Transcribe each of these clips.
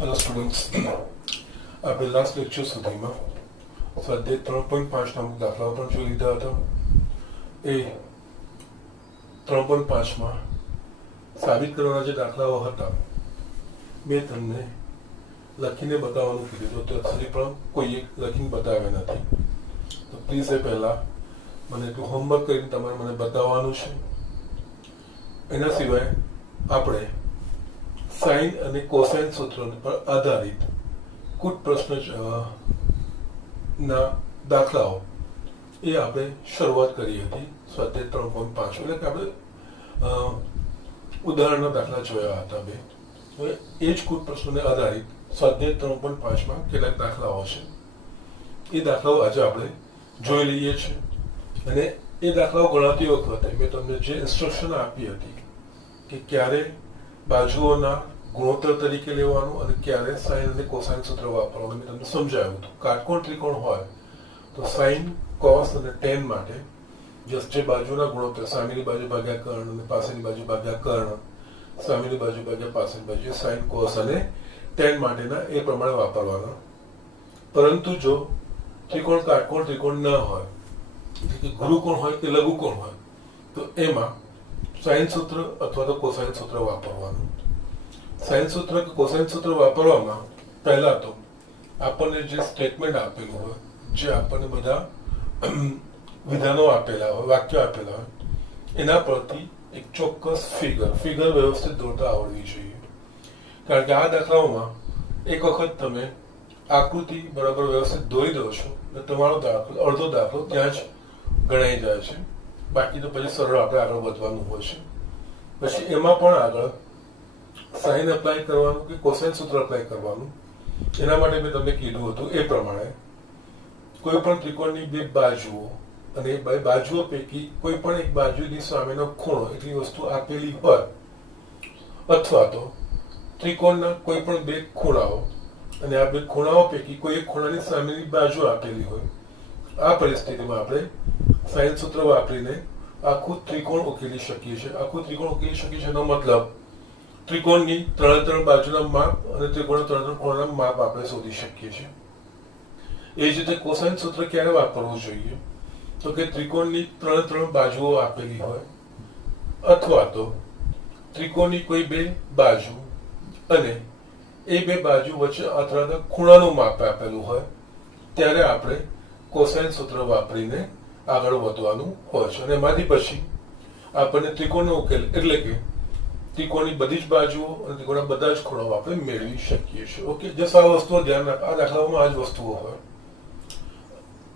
Hello students, આપણે last lecture સુધીમાં સ્વાધ્યાય 3.5 નામક દાખલાઓ પણ જોઈ લીધા હતા. એ 3.5માં સાબિત કરવાના જે દાખલાઓ હતા મેં તમને લખીને બતાવવાનું કીધું તો હજી પણ કોઈએ લખીને બતાવ્યા નથી. તો પ્લીઝ એ પહેલાં મને એટલું હોમવર્ક કરીને તમારે મને બતાવવાનું છે. એના સિવાય આપણે સાઇન અને કોસાઇન સૂત્રો પર આધારિત કુટ પ્રશ્ન ના દાખલાઓ એ આપણે શરૂઆત કરી હતી સ્વાધ્યાય 3.5. એટલે કે આપણે ઉદાહરણના દાખલા જોયા હતા બે. હવે એ જ કુટ પ્રશ્નોને આધારિત સ્વાધ્યાય 3.5માં કેટલાક દાખલાઓ છે. એ દાખલાઓ આજે આપણે જોઈ લઈએ છીએ. અને એ દાખલાઓ ગણાતી વખતે મેં તમને જે ઇન્સ્ટ્રક્શન આપી હતી કે ક્યારે બાજુઓના ગુણોત્તર તરીકે લેવાનું અને ક્યારે સાઇન અને કોસાઇન સૂત્ર વાપરવાનું મેં તમને સમજાવ્યું હતું. કાટકોણ ત્રિકોણ હોય તો સાઇન, કોસ અને ટેન માટે જે બાજુના ગુણોત્તર સામેની બાજુ ભાગ્યા કર્ણ અને પાછળની બાજુ ભાગ્યા કર્ણ, સામેની બાજુ ભાગ્યા પાછળની બાજુ, સાઇન, કોસ અને ટેન માટેના એ પ્રમાણે વાપરવાના. પરંતુ જો ત્રિકોણ કાટકોણ ત્રિકોણ ન હોય, એટલે કે ગુરુકોણ હોય કે લઘુકોણ હોય, તો એમાં સાઇન સૂત્ર અથવા તો કોસાઇન સૂત્ર વાપરવાનું. સાઇન સૂત્ર કે કોસાઇન સૂત્ર વાપરવામાં પહેલા તો આપણને જે સ્ટેટમેન્ટ આપેલું હોય, જે આપણને બધા વિધાનો આપેલા હોય, વાક્યો આપેલા હોય, એના પરથી એક ચોક્કસ ફિગર વ્યવસ્થિત દોરતા આવડવી જોઈએ. કારણ કે આ દાખલાઓમાં એક વખત તમે આકૃતિ બરાબર વ્યવસ્થિત દોરી દો છો એટલે તમારો દાખલો, અડધો દાખલો ત્યાં જ ગણાઈ જાય છે. બાકી તો પછી સરળ આપણે આગળ વધવાનું હોય છે. પછી એમાં પણ આગળ સાઇન એપ્લાય કરવાનું કે કોસાઇન સૂત્ર એપ્લાય કરવાનું. એના માટે મેં તમને કીધું હતું એ પ્રમાણે કોઈ પણ ત્રિકોણની બે બાજુઓ અને એ બાજુઓ પૈકી કોઈ પણ એક બાજુની સામેનો ખૂણો એટલી વસ્તુ આપેલી હોય, અથવા તો ત્રિકોણના કોઈ પણ બે ખૂણાઓ અને આ બે ખૂણાઓ પૈકી કોઈ એક ખૂણાની સામેની બાજુ આપેલી હોય, આ પરિસ્થિતિમાં આપણે સાઇન સૂત્ર વાપરીને આખું ત્રિકોણ ઉકેલી શકીએ છીએ. આખું ત્રિકોણ ઉકેલી શકીએ છીએ એનો મતલબ ત્રિકોણની ત્રણ બાજુના માપ અને ત્રિકોણના ત્રણ ખૂણાના માપ આપણે શોધી શકીએ છીએ. એ જ રીતે કોસાઇન સૂત્ર ક્યારે વાપરવું જોઈએ? તો કે ત્રિકોણની ત્રણ બાજુઓ આપેલી હોય, અથવા તો ત્રિકોણની કોઈ બે બાજુ અને એ બે બાજુ વચ્ચે અથડાતા ખૂણાનું માપ આપેલું હોય, ત્યારે આપણે કોસાઇન સૂત્ર વાપરીને આગળ વધવાનું હોય છે. અને એમાંથી પછી આપણને ત્રિકોણનો ઉકેલ એટલે કે ત્રિકોણની બધી જ બાજુઓ અને ત્રિકોણના બધા જ ખૂણાઓ આપણે મેળવી શકીએ છીએ. ઓકે, જસ્ટ આ વસ્તુઓ ધ્યાન રાખ. આ દાખલાઓમાં આ જ વસ્તુઓ હોય.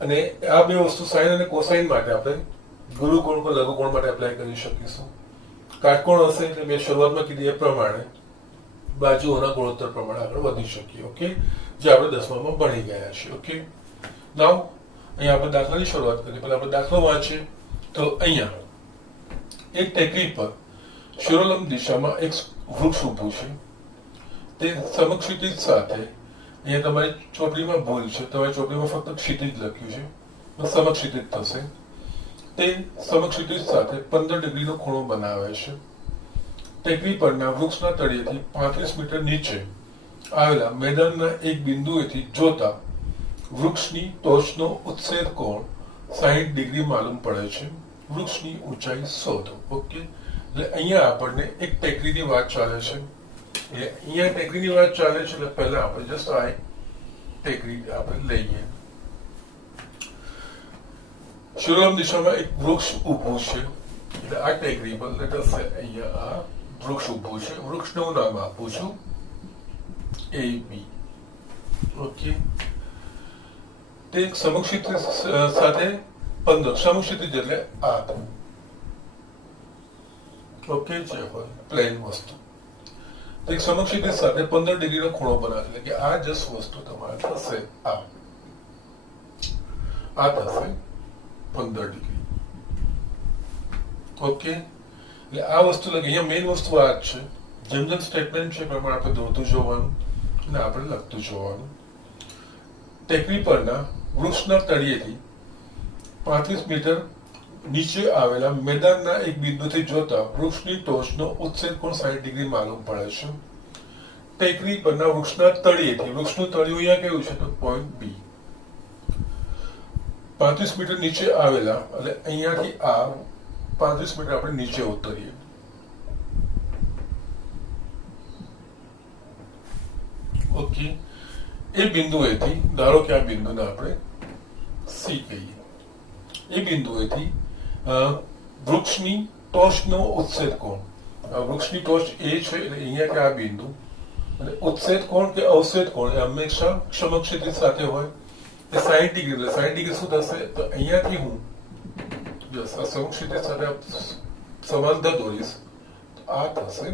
અને આ બે વસ્તુ સાઇન અને કોસાઇન માટે આપણે ગુરુકોણ પર લઘુકોણ માટે એપ્લાય કરી શકીશું. કાટકોણ હશે એટલે મેં શરૂઆતમાં કીધી એ પ્રમાણે બાજુઓના ગુણોત્તર પ્રમાણે આગળ વધી શકીએ. ઓકે, જે આપણે 10મામાં ભણી ગયા છીએ. ઓકે, નાઉ અહીંયા આપણે દાખલાની શરૂઆત કરીએ. પહેલા આપણે દાખલો વાંચીએ. તો અહીંયા એક ટેકરી પર શિરોલંબ દિશામાં એક વૃક્ષ ઊભું છે. તે સમક્ષિતિજ સાથે, અહીંયા તમારી ચોપડીમાં ભૂલ છે, તમારી ચોપડીમાં ફક્ત ક્ષિતિજ લખ્યું છે, સમક્ષિતિજ થશે. તે સમક્ષિતિજ સાથે 15 ડિગ્રીનો ખૂણો બનાવે છે. ટેકરી પરના વૃક્ષના તળિયેથી 35 મીટર નીચે આવેલા મેદાનના એક બિંદુએથી જોતા વૃક્ષની ટોચનો ઉત્સેદ કોણ 60 ડિગ્રી માલુમ પડે છે. વૃક્ષની ઊંચાઈ શોધો. ઓકે, એટલે અહીંયા આપણને એક ટેકરીની વાત ચાલે છે. અહીંયા ટેકરીની વાત ચાલે છે એટલે પહેલા આપણે જસ્ટ આ ટેકરી આપણે લઈએ. શિરોલંબ દિશામાં એક વૃક્ષ ઊભું છે એટલે આ ટેકરી પર લેટ અસ અહીંયા આ વૃક્ષ ઊભું છે. વૃક્ષનું નામ આપું છું AB. ઓકે, તે સમક્ષિતિજ સાથે 15, સમક્ષિતિજ એટલે આ, ઓકે, જે હોય પ્લેન વસ્તુ, એક સમક્ષિતિજ સાથે 15 ડિગ્રીનો ખૂણો બનાવે. એટલે કે આ જસ્ટ વસ્તુ તમારે થશે આ થશે 15 ડિગ્રી. ઓકે, એટલે આ વસ્તુ લાગે. અહીંયા મેઇન વસ્તુ આ જ છે. જેમ જેમ સ્ટેટમેન્ટ છે પ્રમાણે આપણે દોરતું જોવાનું અને આપણે લખતું જોવાનું. ટેકરી પરના વૃક્ષના તળિયેથી 35 મીટર નીચે આવેલા મેદાનના એક બિંદુથી જોતા વૃક્ષની ટોચનો ઉત્સેદ કોણ 60 ડિગ્રી માલુમ પડે છે. ટેકરી પરના વૃક્ષના તળિયેથી, વૃક્ષનું તળિયું અહીંયા કેવું છે તો પોઈન્ટ બી, 35 મીટર નીચે આવેલા, એટલે અહીંયાથી આ 35 મીટર આપણે નીચે ઉતરીએ. ઓકે, એ બિંદુએથી ધારો કે આ બિંદુને આપણે સી કહીએ. એ બિંદુએથી વૃક્ષની ટોચનો ઉચ્છેદ કોણ, વૃક્ષની ટોચ એ છે એટલે અહીંયા કે આ બિંદુ, અને ઉચ્છેદ કોણ કે અવક્ષેદ કોણ એ હંમેશા સમક્ષિતિજ સાથે હોય. એ 60 ડિગ્રી, એટલે 60 ડિગ્રી શું થશે તો અહીંયાથી હું આ સમક્ષિતિજ સાથે સમાંતર દોરીશ તો આ થશે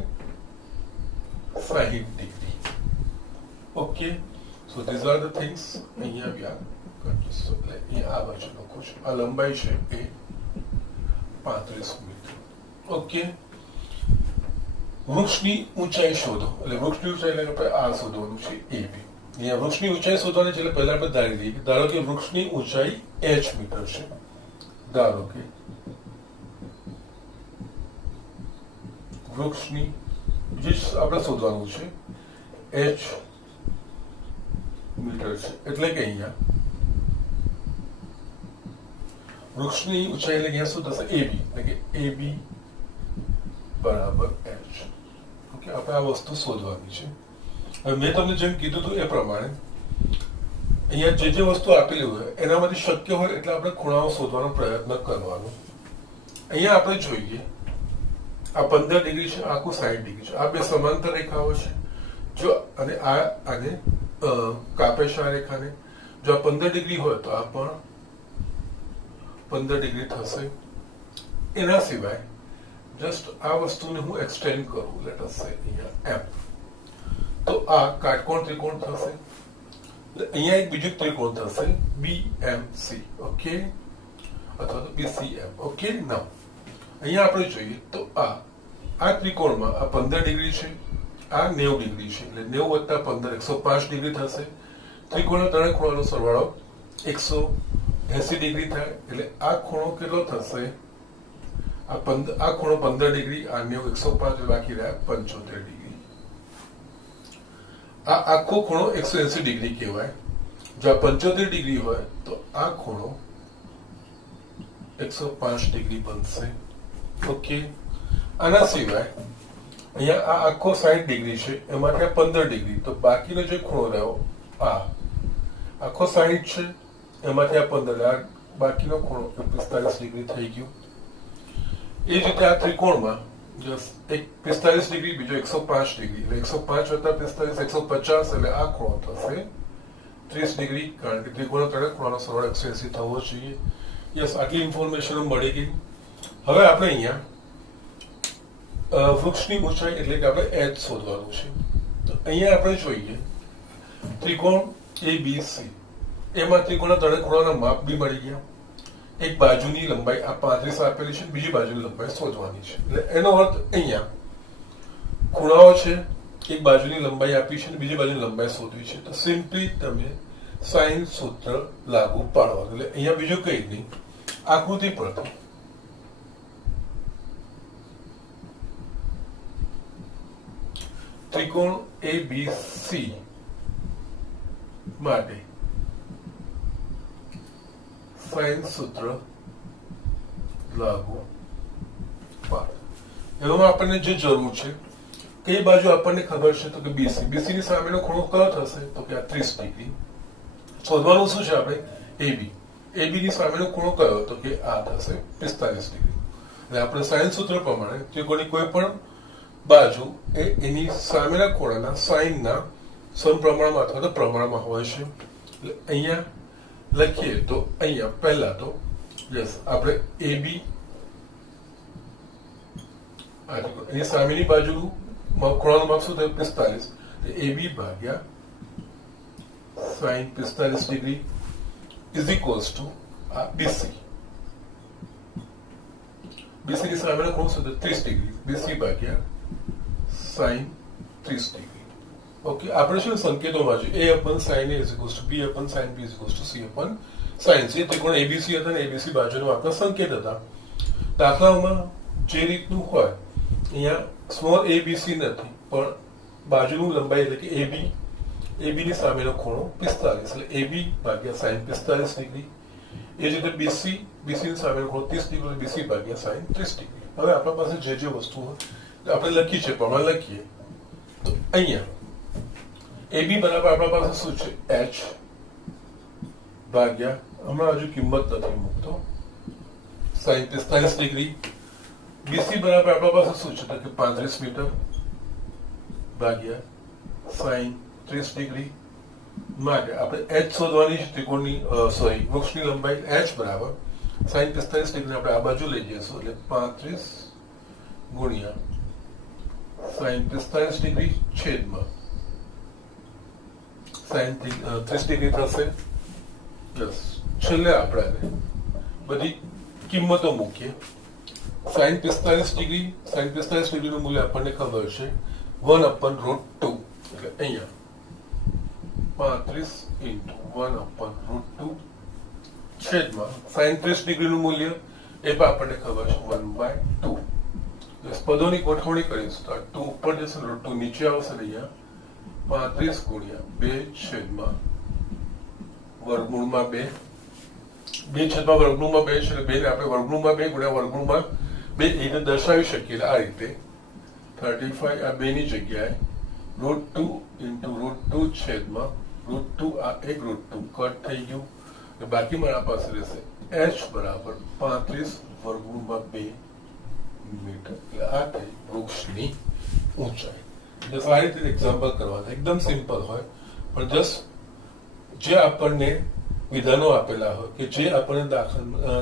60 degree. Okay, so these are the things. અહીંયા બી આ કરીશું, એટલે અહીંયા આ બાજુ લખું છું. આ લંબાઈ છે એ 35 મીટર. ઓકે, વૃક્ષની ઊંચાઈ શોધો, એટલે વૃક્ષની ઊંચાઈ એટલે આપણે આ શોધવાનું છે એ બી. અહીંયા વૃક્ષની ઊંચાઈ શોધવાની છે એટલે પહેલા આપણે ધારી દઈએ, ધારો કે વૃક્ષની ઊંચાઈ h મીટર છે. ધારો કે વૃક્ષની જે આપણે શોધવાનું છે h મીટર છે, એટલે કે અહીંયા વૃક્ષની ઊંચાઈ એટલે અહીંયા શું થશે ab, એટલે કે ab બરાબર h. ઓકે, આપણે આ વસ્તુ શોધવાની છે. હવે મેં તમને જેમ કીધું હતું એ પ્રમાણે અહીંયા જે જે વસ્તુ આપેલી હોય એનામાંથી શક્ય હોય એટલે આપણે ખૂણાઓ શોધવાનો પ્રયત્ન કરવાનો. અહીંયા આપણે જોઈએ આ 15 ડિગ્રી છે, આખું 60 ડિગ્રી છે, આ બે સમાંતર રેખાઓ છે. જો અને આ આને કાપે છે આ રેખાને. જો આ 15 ડિગ્રી હોય તો આ પણ 15 ડિગ્રી થશે. એના સિવાય જસ્ટ આ વસ્તુને હું એક્સટેન્ડ કરું, લેટ અસ સે અહીંયા એમ, તો આ કાટકોણ ત્રિકોણ થશે. અહીંયા એક બીજું ત્રિકોણ થશે BMC. ઓકે, અથવા તો BCM. ઓકે, નાઉ અહીંયા આપણે જોઈએ તો આ ત્રિકોણમાં આ 15 ડિગ્રી છે, આ 90 ડિગ્રી છે, એટલે 90 + 15 105 ડિગ્રી થશે. ત્રિકોણના ત્રણેય ખૂણાનો સરવાળો 180 ડિગ્રી થાય, એટલે આ ખૂણો કેટલો થશે? આ ખૂણો 15 ડિગ્રી, આ 90 105, બાકી રહ્યા 75 ડિગ્રી. આ આખો ખૂણો 180 ડિગ્રી કહેવાય. જો આ 75 ડિગ્રી હોય તો આ ખૂણો 105 ડિગ્રી બનશે. ઓકે, આના સિવાય અહીંયા આ આખો 60 ડિગ્રી છે, એમાંથી આ 15 ડિગ્રી, તો બાકીનો જે ખૂણો રહ્યો આ આખો 60 છે, એમાંથી આ 15, આ બાકીનો ખૂણો 45 ડિગ્રી થઈ ગયું. એ જ રીતે આ ત્રિકોણમાં એક 45 ડિગ્રી, બીજો 105 ડિગ્રી, એટલે 105 + 45 150, એટલે આ ખૂણો થશે 30 ડિગ્રી, કારણ કે ત્રિકોણના ત્રણેય ખૂણાનો સરવાળો 180 થવો જોઈએ. યસ, આટલી ઇન્ફોર્મેશન મળી ગઈ. હવે આપણે અહીંયા વૃક્ષની ઊંચાઈ એટલે કે આપણે h શોધવાનું છે. તો અહીંયા આપણે જોઈએ ત્રિકોણ ABC, એમાં ત્રિકોણના ત્રણેય ખૂણાના માપ બી મળી ગયા. એક બાજુની લંબાઈ આ 35 આપેલી છે, બીજી બાજુની લંબાઈ શોધવાની છે. એટલે એનો અર્થ અહીંયા ખૂણાઓ છે, એક બાજુની લંબાઈ આપી છે, બીજી બાજુની લંબાઈ શોધવી છે. તો સિમ્પલી તમે સાઇન સૂત્ર લાગુ પાડવાનું. એટલે અહીંયા બીજું કંઈ નહીં, આકૃતિ પરથી ત્રિકોણ ABC માટે સાઇન સૂત્ર લાગુ પાડ. એમાં આપણને જે જરૂર છે, કઈ બાજુ આપણને ખબર છે તો કે BC. BC ની સામેનો ખૂણો કયો થશે તો કે આ 30 ડિગ્રી. શોધવાનું શું છે આપણે? AB. AB ની સામેનો ખૂણો કયો તો કે આ થશે 45 ડિગ્રી. એટલે આપણે સાઇન સૂત્ર પ્રમાણે ત્રિકોણની કોઈ પણ બાજુ એ એની સામેના ખૂણાના સાઇનના સમપ્રમાણમાં અથવા તો પ્રમાણમાં હોય છે. એટલે અહીંયા લખીએ તો અહીંયા પહેલા તો યસ આપણે AB એની સામેની બાજુનું ખૂણાનું માપ શું થયું? 45. AB ભાગ્યા sine 45 degree is equals to આ BC. BC ની સામેનો ખૂણો શું થયો? 30 ડિગ્રી. BC ભાગ્યા સાઇન 30 ડિગ્રી. ઓકે, આપણે શું સંકેતોમાં છે? A upon sin A is equals to B upon sin B is equals to C upon sin C. ત્રિકોણ ABC હતા ને ABC બાજુનો આપણા સંકેત હતા. દાખલાઓમાં જે રીતનું હોય અહીંયા સ્મોલ abc નથી, પણ બાજુનું લંબાઈ એટલે કે AB ની સામેનો ખૂણો 45 એટલે AB ભાગ્યા sin 45 ડિગ્રી. એ જ રીતે BC ની સામેનો ખૂણો 30 ડિગ્રી એટલે BC ભાગ્યા sin 30 ડિગ્રી. હવે આપણા પાસે જે વસ્તુ હોય આપણે લખી છે પ્રમાણ લખીએ. તો અહીંયા AB બરાબર આપણા પાસે શું છે h ભાગ્યા હમણાં હજુ કિંમત નથી મૂકતો sin 45 ડિગ્રી. BC બરાબર આપણા પાસે શું છે તો કે 35 મીટર ભાગ્યા sin 30 ડિગ્રી. માટે આપણે h શોધવાની છે ત્રિકોણની વૃક્ષની લંબાઈ h બરાબર sin 45 ડિગ્રી આપણે આ બાજુ લઈ જઈશું એટલે 35 ગુણ્યા sin 45 ડિગ્રી છેદમાં sin 30 ડિગ્રી થશે. છેલ્લે આપણે બધી કિંમતો મૂકીએ. sin 45 ડિગ્રીનું મૂલ્ય આપણને ખબર છે 1/√2 એટલે અહીંયા 35 into 1/√2 છેદમાં sin 30 ડિગ્રીનું મૂલ્ય એ પણ આપણને ખબર છે 1/2. પદોની ગોઠવણી કરીશું તો 2 ઉપર જશે √2 નીચે આવશે અહીંયા 35 ગુણ્યા 2 છેદમાં વર્ગમૂળમાં 2 છેદમાં વર્ગમૂળમાં 2 છે એટલે 2 ને આપણે વર્ગમૂળમાં 2 ગુણ્યા વર્ગમૂળમાં 2 એને દર્શાવી શકીએ આ રીતે 35 આ 2 ની જગ્યાએ √2 into √2 છેદમાં √2 આ એક √2 કટ થઈ ગયું બાકી મારા પાસે રહેશે h બરાબર 35 વર્ગમૂળમાં 2 મીટર એટલે આ થઈ વૃક્ષની ઊંચાઈ. જસ્ટ આ રીતે એક્ઝામ્પલ કરવાના એકદમ સિમ્પલ હોય પણ જસ્ટ જે આપણને વિધાનો આપેલા હોય કે જે આપણને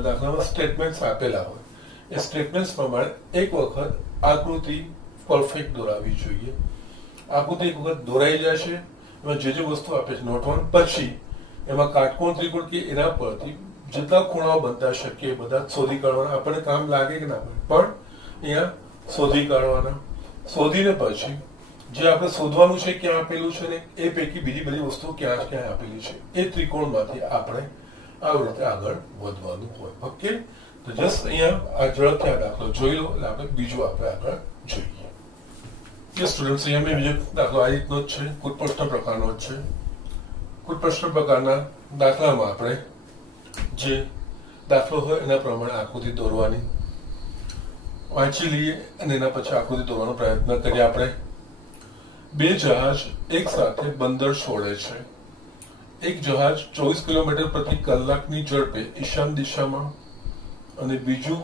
દાખલામાં સ્ટેટમેન્ટ્સ આપેલા હોય એ સ્ટેટમેન્ટ્સ પ્રમાણે એક વખત આકૃતિ પરફેક્ટ દોરાવી જોઈએ. આકૃતિ એક વખત દોરાઈ જશે એમાં જે વસ્તુ આપે છે નોટવાનું પછી એમાં કાટકોણ ત્રિકોણ કે એના પરથી જેટલા ખૂણાઓ બનતા શકીએ બધા શોધી કાઢવાના. આપણને કામ લાગે કે ના પડે પણ અહીંયા શોધી કાઢવાના. શોધીને પછી જે આપણે શોધવાનું છે ક્યાં આપેલું છે ને એ પૈકી બીજી બધી વસ્તુઓ ક્યાં ક્યાં આપેલી છે એ ત્રિકોણમાંથી આપણે આવી રીતે આગળ વધવાનું હોય. ઓકે તો જસ્ટ અહીંયા આ ઝડપથી આ દાખલો જોઈ લો એટલે આપણે બીજું આપણે આગળ જોઈએ. સ્ટુડન્ટ્સ અહીંયા મેં બીજો દાખલો આ રીતનો જ છે કુલ પ્રશ્ન પ્રકારનો જ છે. કુલ પ્રશ્ન પ્રકારના દાખલામાં આપણે જે દાખલો હોય એના પ્રમાણે આકૃતિ દોરવાની વાંચી લઈએ અને એના પછી આકૃતિ દોરવાનો પ્રયત્ન કરીએ. આપણે બે જહાજ એક સાથે બંદર છોડે છે. એક જહાજ 24 કિલોમીટર પ્રતિ કલાકની ઝડપે ઈશાન દિશામાં અને બીજું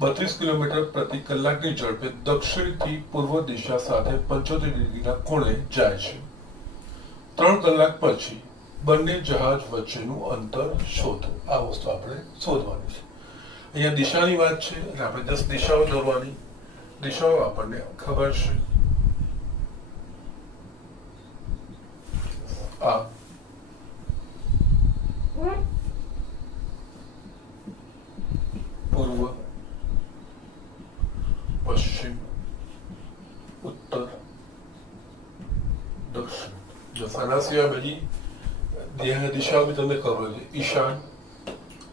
32 કિલોમીટર પ્રતિ કલાકની ઝડપે દક્ષિણથી પૂર્વ દિશા સાથે 75 ડિગ્રીના ખૂણે જાય છે. 3 કલાક પછી બંને જહાજ વચ્ચેનું અંતર શોધો. આ વસ્તુ આપણે શોધવાની છે. અહીંયા દિશાની વાત છે એટલે આપણે 10 દિશાઓ દોરવાની. દિશાઓ આપણને ખબર છે આ પૂર્વ પશ્ચિમ ઉત્તર દક્ષિણ. જો આના સિવાય બધી દિશાઓ બી તમને ખબર છે ઈશાન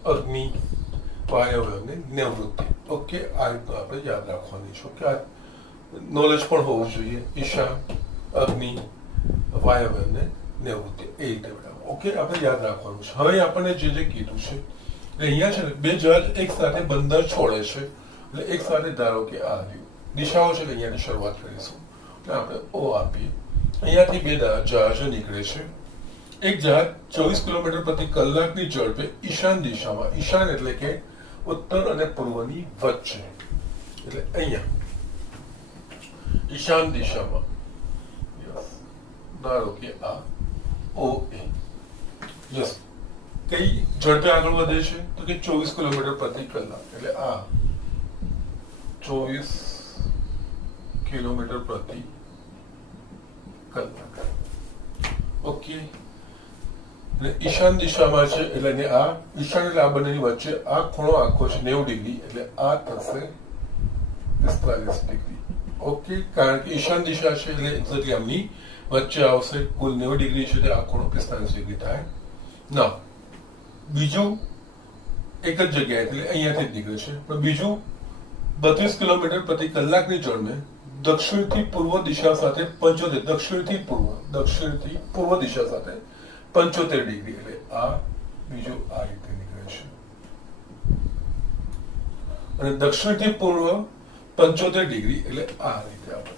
અગ્નિ વાયવ્ય અને નિવૃત્તિ. ઓકે આ રીતનું આપણે યાદ રાખવાની છે. ઓકે આ નોલેજ પણ હોવું જોઈએ ઈશાન અગ્નિ વાયવ્ય અને નિવૃત્તિ એ રીતે. ઓકે આપણે યાદ રાખવાનું છે. હવે આપણને જે કીધું છે અહીંયા છે ને બે જહાજ એક સાથે બંદર છોડે છે એટલે એક સાથે ધારો કે આ દિશાઓ છે અહીંયાથી શરૂઆત કરીશું એટલે આપણે ઓ આપીએ. અહીંયાથી બે જહાજો નીકળે છે. એક જહાજ 24 કિલોમીટર પ્રતિ કલાકની ઝડપે ઈશાન દિશામાં, ઈશાન એટલે કે ઉત્તર અને પૂર્વની વચ્ચે, એટલે અહીંયા ઈશાન દિશામાં ધારો કે આ ઓ એ યસ કઈ ઝડપે આગળ વધે છે તો કે 24 કિલોમીટર પ્રતિ કલાક એટલે આ 24 કિલોમીટર પ્રતિ કલાક. ઓકે ઈશાન દિશામાં છે એટલે આ ઈશાન એટલે આ બંનેની વચ્ચે આ ખૂણો આખો છે 90 ડિગ્રી એટલે આ થશે 45 ડિગ્રી. ઓકે કારણ કે ઈશાન દિશા છે એટલે એક્ઝેક્ટલી આમની વચ્ચે આવશે. કુલ 90 ડિગ્રી છે એટલે આ ખૂણો 45 ડિગ્રી થાય. ના બીજું એક જ જગ્યાએ એટલે અહીંયાથી જ નીકળે છે પણ બીજું 32 કિલોમીટર પ્રતિ કલાકની ઝડપે દક્ષિણથી પૂર્વ દિશા સાથે 75 દક્ષિણથી પૂર્વ દિશા સાથે 75 ડિગ્રી એટલે આ બીજું આ રીતે નીકળે છે અને દક્ષિણથી પૂર્વ 75 ડિગ્રી એટલે આ રીતે આપણે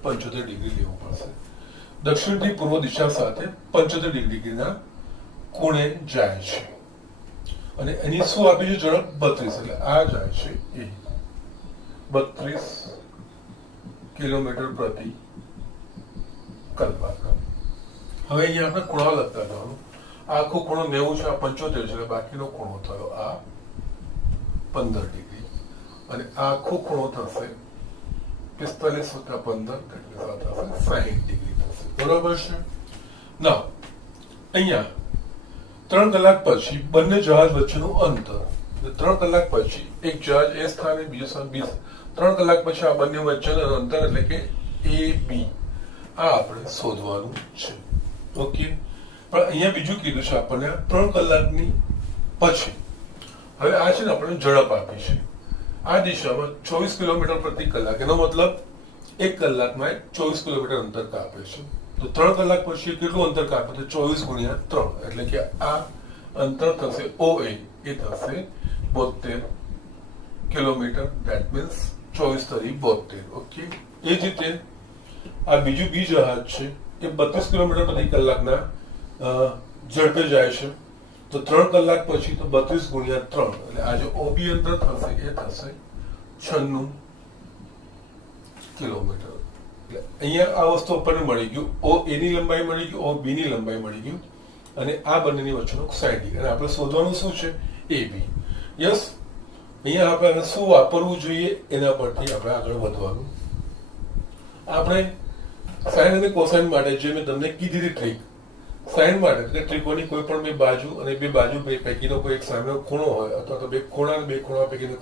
75 ડિગ્રી લેવું પડશે દક્ષિણથી પૂર્વ દિશા સાથે 75 ડિગ્રીના ખૂણે જાય છે અને એની શું આપી છે ઝડપ 32 એટલે આ જાય છે એ 32 કિલોમીટર પ્રતિ કલાક. હવે અહીંયા આપણે ખૂણા લખતા જવાનું. આખો ખૂણો 90 છે, આ 75 છે એટલે બાકીનો ખૂણો થયો આ 15 ડિગ્રી અને આખો ખૂણો થશે 45 + 15 એટલે થશે 60 ડિગ્રી થશે. બરોબર છે. ના અહીંયા 3 કલાક પછી બંને જહાજ વચ્ચેનું અંતર 3 કલાક પછી એક જહાજ એ સ્થાને બીજો સ્થાન બી 3 કલાક પછી આ બંને વચ્ચેનું અંતર એટલે કે એ બી આ આપણે શોધવાનું છે. ઓકે, પણ અહીંયા બીજું કીધું છે આપણને 3 કલાકની પછી. હવે આ છે ને આપણે ઝડપ આપી છે આ દિશામાં 24 કિલોમીટર પ્રતિ કલાક. એનો મતલબ 1 કલાકમાં 24 કિલોમીટર અંતર કાપે છે. તો 3 કલાક પછી કેટલું અંતર કાપે તો 24 × 3 એટલે કે આ અંતર થશે OA એ થશે 72 કિલોમીટર. That means 24 × 72. ઓકે, એ જ રીતે આ બીજું બી જહાજ છે એ 32 કિલોમીટર પ્રતિ કલાકના ઝડપે જાય છે. તો 3 કલાક પછી તો 32 × 3 એટલે આ જે OB અંતર થશે એ થશે 96 કિલોમીટર. અહીંયા આ વસ્તુ આપણને મળી ગયું. OA ની લંબાઈ મળી ગયું, OB ની લંબાઈ મળી ગયું અને આ બંનેની વચ્ચેનો 60 ડિગ્રી. અને આપણે શોધવાનું શું છે AB. યસ, અહીંયા આપણે શું વાપરવું જોઈએ એના પરથી આપણે આગળ વધવાનું. આપણે સાઇન અને કોસાઇન માટે જે મેં તમને કીધી હતી ટ્રીક, સાઇન માટે એટલે ત્રિકોણની કોઈ પણ બે બાજુ અને બે બાજુ પૈકીનો કોઈ એક સામેનો ખૂણો હોય અથવા તો બે ખૂણા પૈકીનો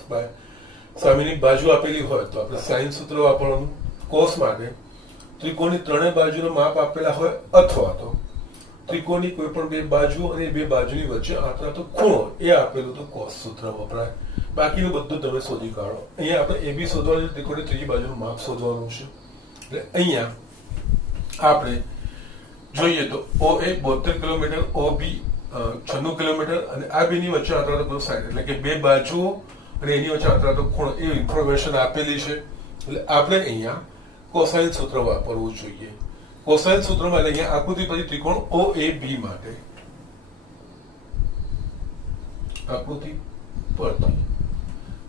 સામેની બાજુ આપેલી હોય તો આપણે સાઇન સૂત્ર વાપરવાનું. કોસ માટે ત્રિકોણની ત્રણેય બાજુનો માપ આપેલા હોય અથવા તો ત્રિકોણની કોઈ પણ બે બાજુ અને બે બાજુની વચ્ચે આંતરાતો ખૂણો એ આપેલું તો કોસ સૂત્ર વપરાય. બાકીનું બધું તમે શોધી કાઢો. અહીંયા આપણે AB શોધવાનું છે, ત્રિકોણની ત્રીજી બાજુનું માપ શોધવાનું છે. એટલે અહીંયા આપણે જોઈએ તો OA 72 કિલોમીટર, OB 96 કિલોમીટર અને આ બેની વચ્ચે આંતરાતો ખૂણો 60 એટલે કે બે બાજુઓ અને એની વચ્ચે આંતરાતો ખૂણો એ ઇન્ફોર્મેશન આપેલી છે. એટલે આપણે અહીંયા કોસાઇન સૂત્ર વાપરવું જોઈએ. કોસાઇન સૂત્રમાં અહીંયા આકૃતિ પછી ત્રિકોણ OAB માટે આકૃતિ પરથી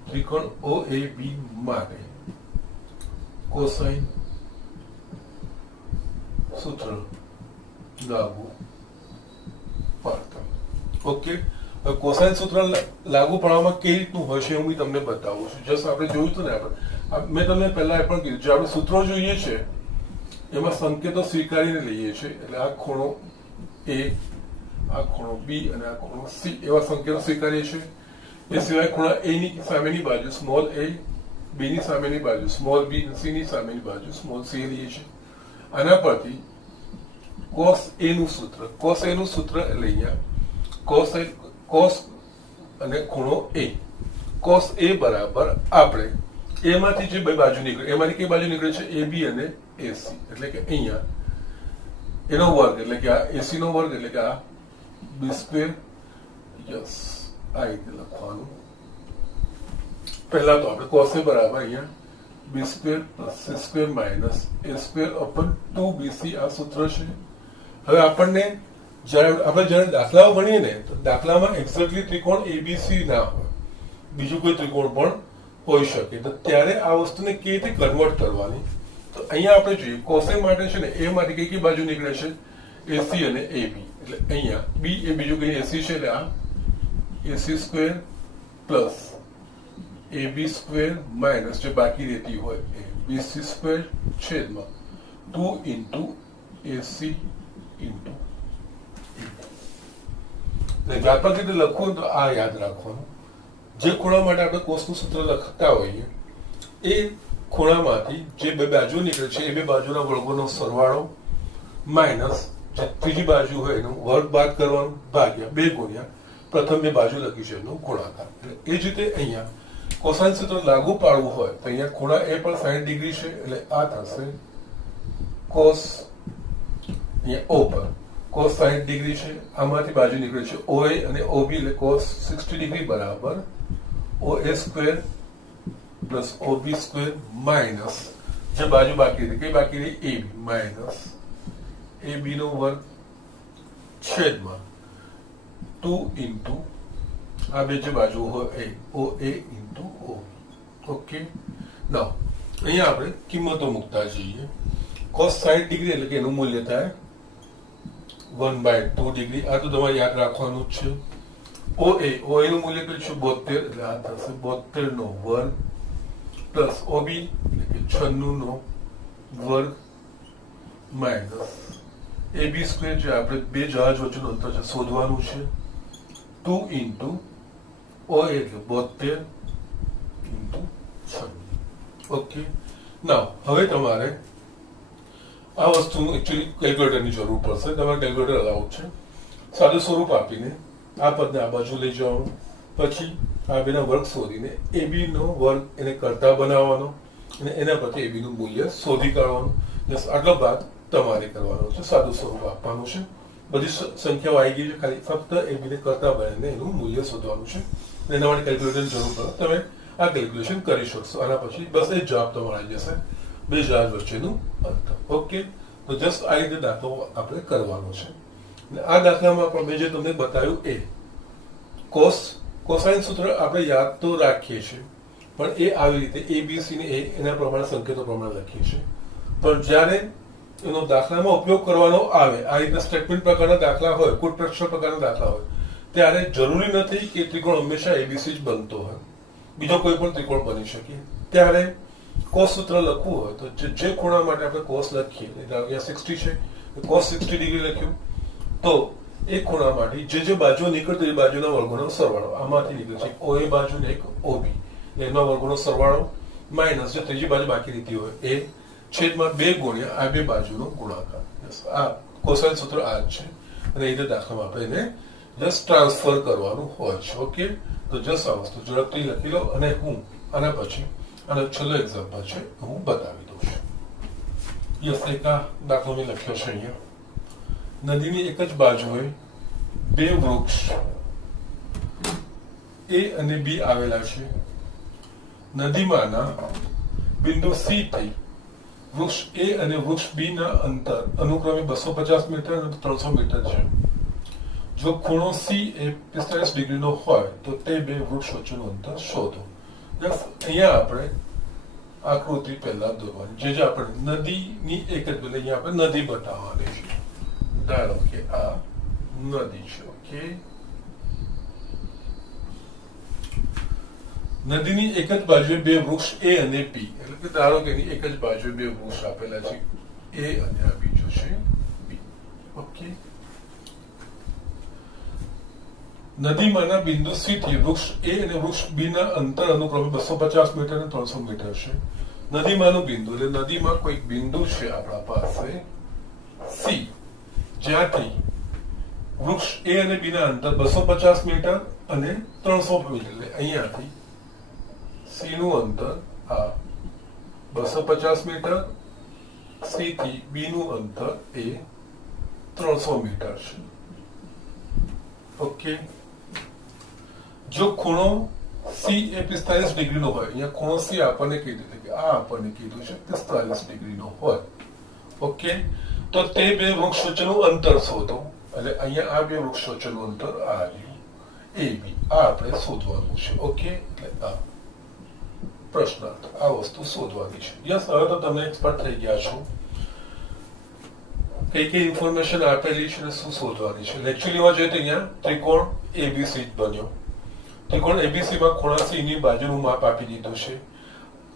ત્રિકોણ OAB માટે કોસાઇન સૂત્ર લાગુ પાડતા. ઓકે, કોસાઇન સૂત્ર લાગુ પાડવામાં કેવી રીતનું હોય છે હું તમને બતાવું છું. જસ્ટ આપણે જોયું હતું ને, આપણે મેં તમને પહેલા એ પણ કીધું જે આપણે સૂત્રો જોઈએ છે એમાં સંકેતો સ્વીકારીને લઈએ છીએ. એટલે આ ખૂણો A, આ ખૂણો B અને આ ખૂણો C એવા સંકેતો સ્વીકારીએ છીએ. એ સિવાય ખૂણા A ની સામેની બાજુ સ્મોલ a, B ની સામેની બાજુ સ્મોલ b, C ની સામેની બાજુ સ્મોલ c લઈએ છીએ. આના પરથી cos A નું સૂત્ર, cos A નું સૂત્ર એટલે અહીંયા cos અને ખૂણો A, cos A બરાબર આપણે એમાંથી જે બે બાજુ નીકળે એમાંથી કઈ બાજુ નીકળે છે AB અને AC એટલે કે અહીંયા એનો વર્ગ એટલે કે આ AC નો વર્ગ એટલે કે આ B². યસ, આ રીતે લખવાનું. પહેલા તો આપણે cos A બરાબર અહીંયા B² + C² - A²/2BC આ સૂત્ર છે. હવે આપણે જ્યારે દાખલાઓ ગણીએ ને તો દાખલામાં એક્ઝેક્ટલી ત્રિકોણ ABC ના હોય, બીજું કોઈ ત્રિકોણ પણ હોઈ શકે. તો ત્યારે આ વસ્તુને કેવી રીતે કન્વર્ટ કરવાની તો અહીંયા આપણે જોઈએ cos A માટે છે ને A માંથી કઈ બાજુ નીકળે છે AC અને AB. એટલે અહીંયા B એ બીજું કઈ AC છે એટલે આ AC² + AB² - જે બાકી રહેતી હોય એ BC² / 2 × AC × વ્યાપક રીતે લખવું તો આ યાદ રાખવાનું. જે ખૂણા માટે આપણે કોસનું સૂત્ર લખતા હોઈએ એ ખૂણામાંથી જે બે બાજુ નીકળે છે એ બે બાજુના વર્ગોનો સરવાળો માઇનસ જે ત્રીજી બાજુ હોય એનું વર્ગ બાદ કરવાનું ભાગ્યા 2 × પ્રથમ બે બાજુ લખી છે એનું ગુણાકાર. એટલે એ જ રીતે અહીંયા કોસાઇન સૂત્ર લાગુ પાડવું હોય તો અહીંયા ખૂણા એ પર 60 ડિગ્રી છે એટલે આ થશે કોસ અહીંયા ઓ પર કોસ 60 ડિગ્રી છે, આમાંથી બાજુ નીકળે છે OA અને OB એટલે કોસ 60 ડિગ્રી બરાબર OA square plus OB square minus જે બાજુ બાકી રહી કઈ બાકી રહી AB માઇનસ AB નો વર્ગ છેદમાં 2 ઇન્ટુ આ બે જે બાજુ હોય OA ઇન્ટુ OB. ઓકે, નાઉ અહીંયા આપણે કિંમતો મૂકતા જઈએ. cos 60 ડિગ્રી એટલે કે એનું મૂલ્ય થાય 1/2 ડિગ્રી. આ તો તમારે યાદ રાખવાનું જ છે. OA નું મૂલ્ય કેટલું છે 72 એટલે આ થશે 72 નો વર્ગ પ્લસ OB એટલે કે 96 નો વર્ગ માઇનસ AB સ્ક્વેર જે આપણે બે જહાજ વચ્ચેનું અંતર છે શોધવાનું છે 2 ઇન્ટુ OA એટલે 72 ઇન્ટુ 96. ઓકે, નાઉ હવે તમારે આ વસ્તુનું એકચ્યુઅલી કેલ્ક્યુલેટરની જરૂર પડશે. તમારે કેલ્ક્યુલેટર અલાઉડ છે. સાદું સ્વરૂપ આપીને આ પદને આ બાજુ લઈ જવાનું, પછી આ બેના વર્ગ શોધીને AB નો વર્ગ એને કરતા બનાવવાનો અને એના પરથી AB નું મૂલ્ય શોધી કાઢવાનું. બસ આટલો ભાગ તમારે કરવાનો છે. સાદું સ્વરૂપ આપવાનું છે. બધી સંખ્યાઓ આવી ગઈ છે, ખાલી ફક્ત AB ને કરતા બનાવીને એનું મૂલ્ય શોધવાનું છે. એના માટે કેલ્ક્યુલેટરની જરૂર પડે. તમે આ કેલ્ક્યુલેશન કરી શકશો. આના પછી બસ એ જવાબ તમારે આવી જશે બે જહાજ વચ્ચેનું અંતર. ઓકે, તો જસ્ટ આ રીતે દાખલો આપણે કરવાનો છે. આ દાખલામાં પણ મેં જે તમને બતાવ્યું એ કોસાઇન સૂત્ર આપણે યાદ તો રાખીએ છીએ, પણ એ આવી રીતે ABC ને એના પ્રમાણે સંકેતો પ્રમાણે લખીએ છીએ. પણ જ્યારે એનો દાખલામાં ઉપયોગ કરવાનો આવે, આ રીતે સ્ટેટમેન્ટ પ્રકારના દાખલા હોય, કુટ પ્રશ્ન પ્રકારના દાખલા હોય, ત્યારે જરૂરી નથી કે ત્રિકોણ હંમેશા ABC જ બનતો હોય, બીજો કોઈ પણ ત્રિકોણ બની શકે. ત્યારે કોસ સૂત્ર લખવું હોય તો જે ખૂણા માટે આપણે કોસ લખીએ, અહીંયા 60 છે, કોસ 60 ડિગ્રી લખ્યું તો એ ખૂણા માટે જે બાજુ નીકળતો એ બાજુના વર્ગોનો સરવાળો આમાંથી નીકળે છે OA બાજુ ને એક OB એના વર્ગોનો સરવાળો માઇનસ જે ત્રીજી બાજુ બાકી રહેતી હોય એ છેદમાં 2 ગુણ્યા આ બે બાજુનો ગુણાકાર. આ કોસાઇન સૂત્ર આ જ છે અને એ રીતે દાખલામાં આપણે એને જસ્ટ ટ્રાન્સફર કરવાનું હોય છે. ઓકે, તો જસ્ટ આ વસ્તુ ઝડપથી લખી લો અને હું આના પછી આનો છેલ્લો એક્ઝામ્પલ છે હું બતાવી દઉં છું. યસ, એક આ દાખલો મેં લખ્યો છે અહીંયા. નદીની એક જ બાજુએ બે વૃક્ષ A અને B આવેલા છે. નદીમાંના બિંદુ C થી વૃક્ષ A અને વૃક્ષ B ના અંતર અનુક્રમે 250 મીટર અને 300 મીટર છે. જો ખૂણો C એ 45 ડિગ્રીનો હોય તો તે બે વૃક્ષ વચ્ચેનું અંતર શોધો. અહીંયા આપણે આકૃતિ પહેલા દોરવાની, જે આપણે નદીની એક જ બને અહીંયા આપણે નદી બતાવવાની છે. ધારો કે આ નદી છે. ઓકે, નદીની એક જ બાજુએ બે વૃક્ષ A અને B, એટલે કે ધારો કે એની એક જ બાજુએ બે વૃક્ષ આપેલા છે A અને આ બીજો છે B. ઓકે, નદીમાંના બિંદુ C થી વૃક્ષ A અને વૃક્ષ B ના અંતર અનુક્રમે 250 મીટર અને 300 મીટર છે. નદીમાંનું બિંદુ એટલે નદીમાં કોઈ બિંદુ છે આપણા પાસે C, જ્યાંથી વૃક્ષ A અને B ના અંતર 250 મીટર અને 300 મીટર, એટલે અહીંયાથી C નું અંતર આ 250 મીટર, C થી B નું અંતર એ 300 મીટર છે. ઓકે, જો ખૂણો C એ 45 ડિગ્રીનો હોય, અહીંયા ખૂણો C આપણને કીધું કે આ આપણને કીધું છે 45 ડિગ્રીનો હોય. ઓકે, તો તે બે વૃક્ષ વચ્ચેનું અંતર શોધો. એટલે અહીંયા આ બે વૃક્ષ વચ્ચેનું અંતર આ રહ્યું AB, આ આપણે શોધવાનું છે. ઓકે, એટલે આ પ્રશ્નાર્થ આ વસ્તુ શોધવાની છે. યસ, હવે તો તમે એક્સપર્ટ થઈ ગયા છો. કઈ ઇન્ફોર્મેશન આપેલી છે ને શું શોધવાની છે. એકચ્યુઅલીમાં જોઈએ તો અહીંયા ત્રિકોણ ABC જ બન્યો. ત્રિકોણ ABC માં ખૂણા C ની બાજુનું માપ આપી દીધું છે.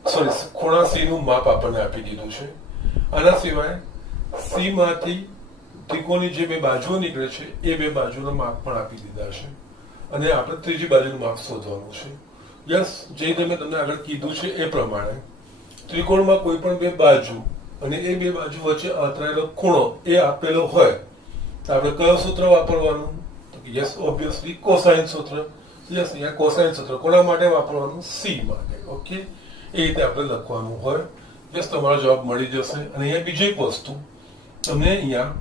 સોરી, ખૂણા C નું માપ આપણને આપી દીધું છે. આના સિવાય C માંથી ત્રિકોણની જે બે બાજુઓ નીકળે છે એ બે બાજુના માપ પણ આપી દીધા છે અને આપણે ત્રીજી બાજુનું માપ શોધવાનું છે. યસ, જે મેં તમને આગળ કીધું છે એ પ્રમાણે ત્રિકોણમાં કોઈ પણ બે બાજુ અને એ બે બાજુ વચ્ચે અંતરાયેલો ખૂણો એ આપેલો હોય તો આપણે કયો સૂત્ર વાપરવાનું? તો યસ, ઓબ્વિયસલી કોસાઇન સૂત્ર. યસ, અહીંયા કોસાઇન સૂત્ર કોના માટે વાપરવાનું? સી માટે. ઓકે, એ રીતે આપણે લખવાનું હોય. યસ, તમારો જવાબ મળી જશે. અને અહીંયા બીજી એક વસ્તુ તમને અહીંયા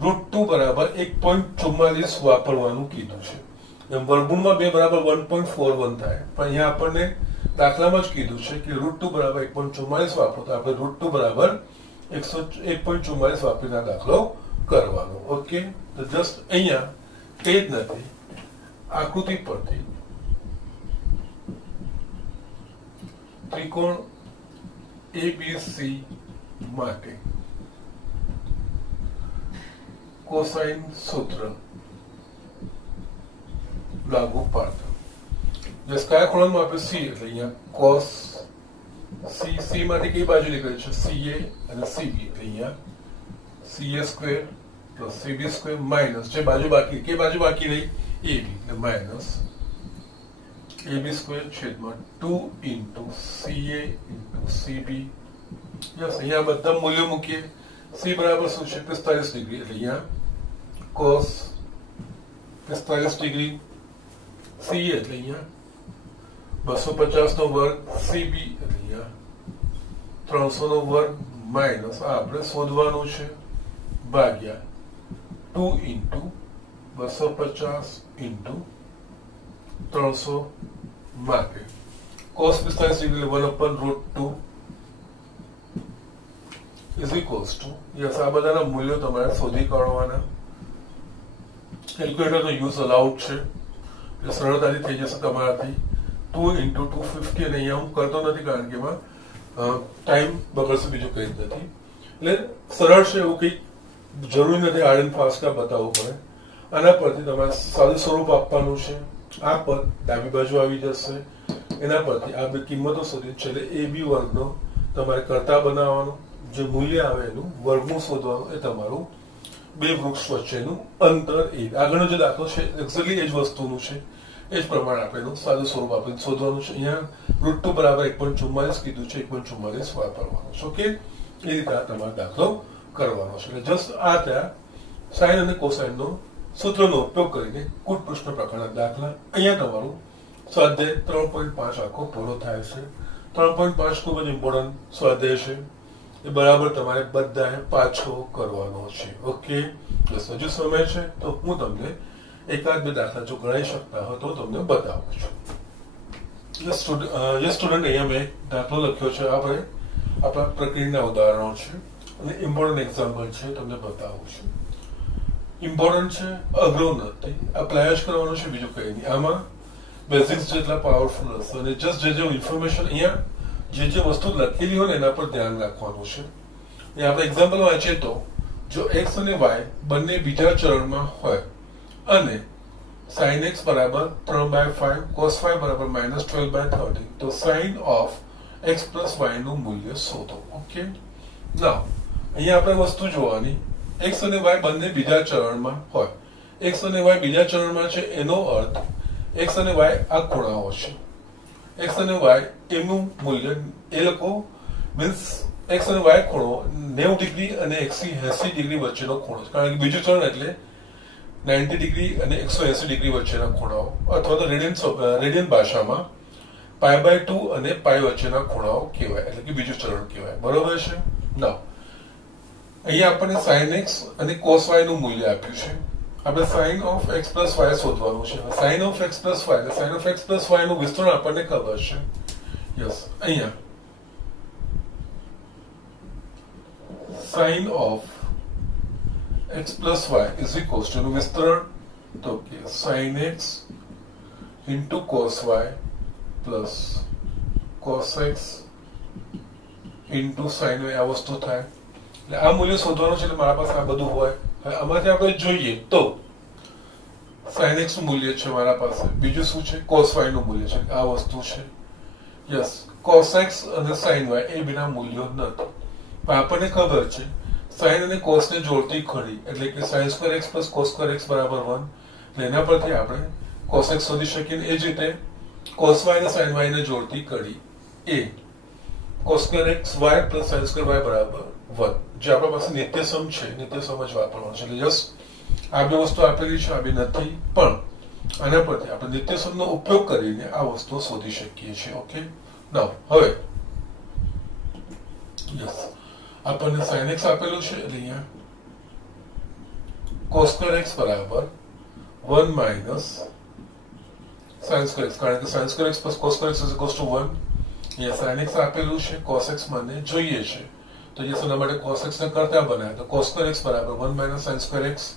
√2 બરાબર 1.44 વાપરવાનું કીધું છે. વર્ગમૂળમાં 2 બરાબર 1.41 થાય, પણ અહીંયા આપણને દાખલામાં જ કીધું છે કે √2 બરાબર 1.44 વાપરો, તો આપણે √2 બરાબર 1.44 વાપરીને દાખલો કરવાનો. ઓકે, તો જસ્ટ અહીંયા તે જ નથી, આકૃતિ પરથી ત્રિકોણ ABC માટે કોસાઇન સૂત્ર લાગુ પાડતા. જસ કયા ખૂણામાં આપણે સી, એટલે અહીંયા કોસ સી, સી માંથી કઈ બાજુ નીકળે છે? CA અને CB, એટલે અહીંયા CA² + CB² માઇનસ જે બાજુ બાકી, કઈ બાજુ બાકી રહી? AB, એટલે માઇનસ AB² છેદમાં 2 × CA × CB. યસ, અહીંયા બધા મૂલ્યો મૂકીએ. C બરાબર શું છે? 45 ડિગ્રી, એટલે અહીંયા cos 45 ડિગ્રી. CA એટલે અહીંયા 250 નો વર્ગ, CB એટલે અહીંયા 300 નો વર્ગ માઇનસ આ આપણે શોધવાનું છે ભાગ્યા 2 × 250 × 300 માટે cos 45 degree 1/√2 is equals two, yes, આ બધાના મૂલ્યો તમારે શોધી કાઢવાના. કેલ્ક્યુલેટરનો યુઝ અલાઉડ છે, એટલે સરળતાથી થઈ જશે તમારાથી. 2 × 250, અને અહીંયા હું કરતો નથી કારણ કે એમાં ટાઈમ બગડશે, બીજું કંઈ જ નથી. એટલે સરળ છે, એવું કંઈ જરૂરી નથી હાર્ડ એન્ડ ફાસ્ટ બતાવવું પડે. આના પરથી તમારે સાદું સ્વરૂપ આપવાનું છે. આ પદ ડાબી બાજુ આવી જશે. એના પરથી આ બે કિંમતો શોધી છેલ્લે AB વર્ગનો તમારે કરતા બનાવવાનો, જે મૂલ્ય આવે એનું વર્ગમૂળ શોધવાનું. એ તમારું બે વૃક્ષ વચ્ચેનું અંતર. એ આગળનો જે દાખલો છે એક્ઝેક્ટલી એ જ વસ્તુનું છે, એ જ પ્રમાણે આપણે એનું સાદું સ્વરૂપ આપણે શોધવાનું છે. અહીંયા √2 બરાબર 1.44 કીધું છે, 1.44 વાપરવાનું છે. ઓકે, એ રીતે આ તમારો દાખલો કરવાનો છે. એટલે જસ્ટ આ ત્યાં સાઇન અને કોસાઇનનો સૂત્રનો ઉપયોગ કરીને કુટ પ્રશ્ન પ્રકારના દાખલા. અહીંયા તમારું સ્વાધ્યાય 3.5 આખો પૂરો થાય છે. 3.5 ખૂબ જ ઇમ્પોર્ટન્ટ સ્વાધ્યાય છે, એ બરાબર તમારે બધાએ પાછો કરવાનો છે. ઓકે, બસ હજુ સમય છે તો હું તમને એકાદ બે દાખલા જો ગણાઈ શકતા હોય તો તમને બતાવું છું. યસ સ્ટુડન્ટ, અહીંયા મેં દાખલો લખ્યો છે. આપણે આપણા પ્રક્રિયાના ઉદાહરણો છે અને ઇમ્પોર્ટન્ટ એક્ઝામ્પલ છે, તમને બતાવું છું. ઇમ્પોર્ટન્ટ છે, અઘરો નથી, અપ્લાય જ કરવાનું છે, બીજું કંઈ નહીં. આમાં બેઝિક્સ જેટલા પાવરફુલ હશે અને જસ્ટ જે ઇન્ફોર્મેશન અહીંયા જે વસ્તુ લખેલી હોય ને એના પર ધ્યાન રાખવાનું છે. આપણે એક્ઝામ્પલ વાંચીએ તો જો x અને y બંને બીજા ચરણમાં હોય અને sin x બરાબર 3/5, cos y બરાબર -12/13, તો sin of x + y નું મૂલ્ય શોધો. ઓકે, નાઉ અહીંયા આપણે વસ્તુ જોવાની, x અને y બંને બીજા ચરણમાં હોય. x અને y બીજા ચરણમાં છે, એનો અર્થ x અને y આ ખૂણાઓ છે. x અને y એનું મૂલ્ય, એ લોકો મીન્સ x અને y ખૂણો 90 ડિગ્રી અને 180 ડિગ્રી વચ્ચેનો ખૂણો છે, કારણ કે બીજું ચરણ એટલે 90 ડિગ્રી અને 180 ડિગ્રી વચ્ચેના ખૂણાઓ, અથવા તો રેડિયન ભાષામાં π/2 અને π વચ્ચેના ખૂણાઓ કહેવાય, એટલે કે બીજું ચરણ કહેવાય. બરોબર છે? ના, અહીંયા આપણને sin x અને cos y નું મૂલ્ય આપ્યું છે. આપણે sin of x + y શોધવાનું છે. sin of x + y, sin of x + y નું વિસ્તરણ આપણને ખબર છે. યસ, અહીંયા sin of x + y is equals to નું વિસ્તરણ તો કે sin x * cos y plus cos x * sin y, આ વસ્તુ થાય. એટલે આ મૂલ્ય શોધવાનું છે. એટલે મારા પાસે આ બધું હોય. હવે આમાંથી આપણે જોઈએ તો sin x નું મૂલ્ય છે મારા પાસે, બીજું શું છે? cos y નું મૂલ્ય છે, આ વસ્તુ છે. યસ, cos x અને sin y એ બિના મૂલ્યો નથી, પણ આપણને ખબર છે sin અને cos ને જોડતી ખડી, એટલે કે sin² x + cos² x = 1. એટલે એના પરથી આપણે cos x શોધી શકીએ. એ જ રીતે cos y અને sin y ને જોડતી કડી એ cos² x y + sin² y = 1, જે આપણા પાસે નિત્યસમ છે, નિત્યસમ જ વાપરવાનું છે. એટલે જસ્ટ આ બે વસ્તુ આપેલી છે, આ બી નથી, પણ આના પરથી આપણે નિત્યસમનો ઉપયોગ કરીને આ વસ્તુ શોધી શકીએ છીએ. ઓકે, નાઉ હવે યસ આપણને sin x આપેલું છે એટલે અહીંયા cos square x બરાબર 1 માઇનસ sin square x, કારણ કે sin square x plus cos square x is equals to 1. અહીંયા sin x આપેલું છે, cos x મને જોઈએ છે, તો એ એના માટે cos x ને કરતા બનાવે તો cos square x બરાબર 1 minus sin square x.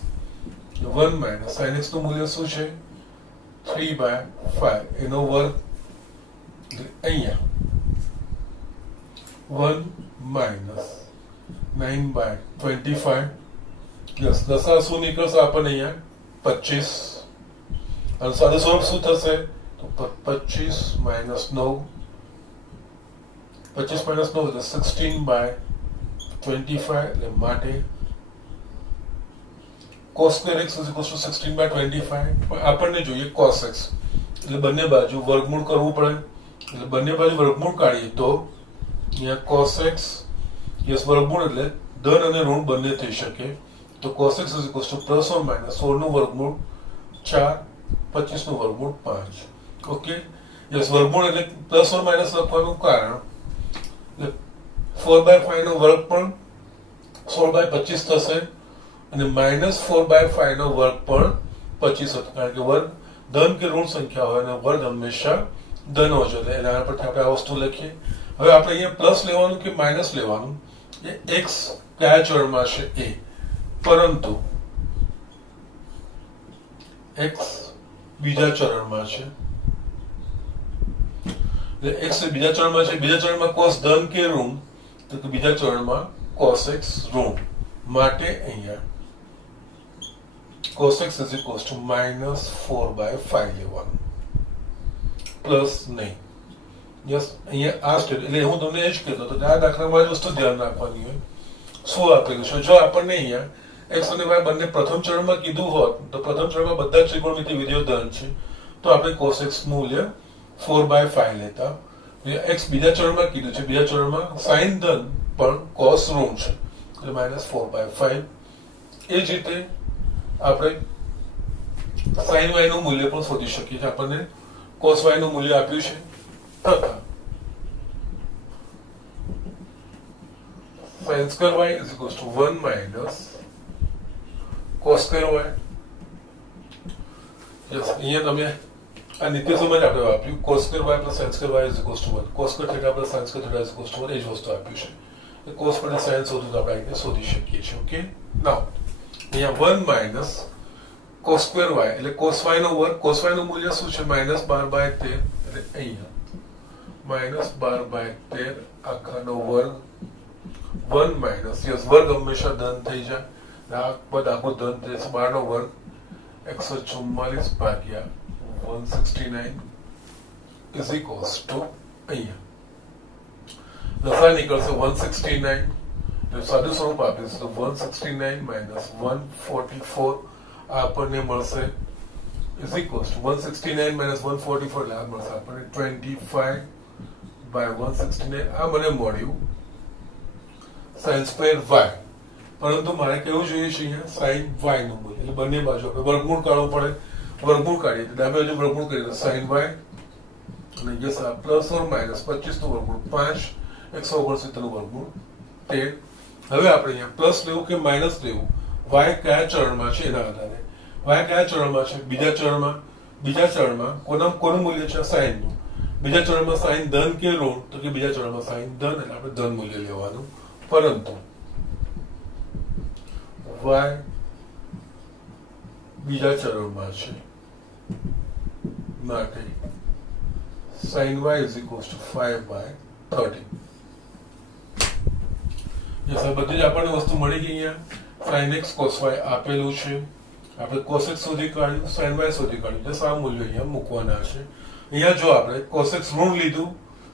1 minus sin x નું મૂલ્ય શું છે? 3/5 એનો વર્ગ. અહીંયા 1 માઇનસ 9/25. યસ, દસા શું નીકળશે આપણને અહીંયા? 25. અને સાદું સ્વરૂપ શું થશે? તો 25 માઇનસ 9, 25 માઇનસ 9 એટલે 16/25. એટલે માટે cos square x is equals to 16/25. પણ આપણને જોઈએ cos x, એટલે બંને બાજુ વર્ગમૂળ કરવું પડે. એટલે બંને બાજુ વર્ગમૂળ કાઢીએ તો અહીંયા cos x, યસ, વર્ગમૂળ એટલે ધન અને ઋણ બંને થઈ શકે. તો cos x is equals to plus or minus 16 નું વર્ગમૂળ 4, 25 નું વર્ગમૂળ 5. ઓકે, યસ, વર્ગમૂળ એટલે પ્લસ ઓર માઇનસ લખવાનું કારણ એટલે 4/5 નો વર્ગ પણ 16/25 થશે અને માઇનસ 4/5 નો વર્ગ પણ 25 થશે, કારણ કે વર્ગ ધન કે ઋણ સંખ્યા હોય અને વર્ગ હંમેશા ધન હોય છે. એટલે એના પરથી આપણે આ વસ્તુ લખીએ. હવે આપણે અહીંયા પ્લસ લેવાનું કે માઇનસ લેવાનું, એ x કયા ચરણમાં છે એ, પરંતુ x બીજા ચરણમાં છે. એટલે x બીજા ચરણમાં છે. બીજા ચરણમાં cos ધન કે ઋણ, તો કે બીજા ચરણમાં cos x ઋણ. માટે અહીંયા cos x is equals to minus 4/5 લેવાનું, પ્લસ નહીં. યસ, અહીંયા આ સ્ટેપ એટલે હું તમને એ જ કહેતો હતો કે આ દાખલામાં જ વસ્તુ ધ્યાન રાખવાની હોય. શું આપેલું છે? જો આપણને અહીંયા x અને y બંને પ્રથમ ચરણમાં કીધું હોત તો પ્રથમ ચરણમાં બધા જ ત્રિકોણમિતિ વિધેયો ધન છે, તો આપણે cos x મૂલ્ય 4/5 લેતા. x બીજા ચરણમાં કીધું છે, બીજા ચરણમાં sin ધન પણ cos ઋણ છે, એટલે માઇનસ 4/5. એ જ રીતે આપણે sin y નું મૂલ્ય પણ શોધી શકીએ છીએ. આપણને cos y નું મૂલ્ય આપ્યું છે, તથા sin square y is equals to 1 minus cos square y. Yes, અહીંયા તમે આ નિત્ય સમજ આપણે આપ્યું cos square y plus sin square y is equals to 1, cos square theta plus sin square theta is equals to 1. એ જ વસ્તુ આપ્યું છે. cos પર sin શોધવું તો આપણે આ રીતે શોધી શકીએ છીએ. ઓકે, નાઉ અહીંયા 1 માઇનસ cos square y એટલે cos y નો વર્ગ. cos y નું મૂલ્ય શું છે? માઇનસ 12/13. એટલે અહીંયા માઇનસ 12/13 આખાનો વર્ગ. 1 માઇનસ, યસ, વર્ગ હંમેશા ધન થઈ જાય, આ પદ આખું ધન થશે. 12 નો વર્ગ 144 ભાગ્યા 169 is equals to અહીંયા દસા નીકળશે 169. સાદું સ્વરૂપ આપીશું તો 169 માઇનસ 144 આ આપણને મળશે is equals to 169 minus 144 એટલે આ મળશે આપણને 25/169. આ મને મળ્યું sin square y. પરંતુ મારે કેવું જોઈએ છે અહીંયા sin y નું મૂલ્ય, એટલે બંને બાજુ આપણે વર્ગમૂળ કાઢવું પડે. વર્ગમૂળ કાઢીએ તો ડાબી બાજુ વર્ગમૂળ કરીએ તો sin y અને યસ આ પ્લસ ઓર માઇનસ 25 નું વર્ગમૂળ 5, 169 નું વર્ગમૂળ 13. હવે આપણે અહીંયા પ્લસ લેવું કે માઇનસ લેવું, y કયા ચરણમાં છે એના આધારે. y કયા ચરણમાં છે? બીજા ચરણમાં. બીજા ચરણમાં કોનું મૂલ્ય છે? sin નું. બીજા ચરણમાં sin ધન કે ઋણ, તો કે બીજા ચરણમાં sin ધન, એટલે આપણે ધન મૂલ્ય લેવાનું. પરંતુ y બીજા ચરણમાં છે માટે sin y is equals to 5/13. Yes, આ બધી જ આપણને વસ્તુ મળી ગઈ. અહીંયા sin x cos y આપેલું છે, આપણે cos x શોધી કાઢ્યું, sin y શોધી કાઢ્યું, એટલે આ મૂલ્યો અહીંયા મૂકવાના છે. અહીંયા જો આપણે cos x ઋણ લીધું,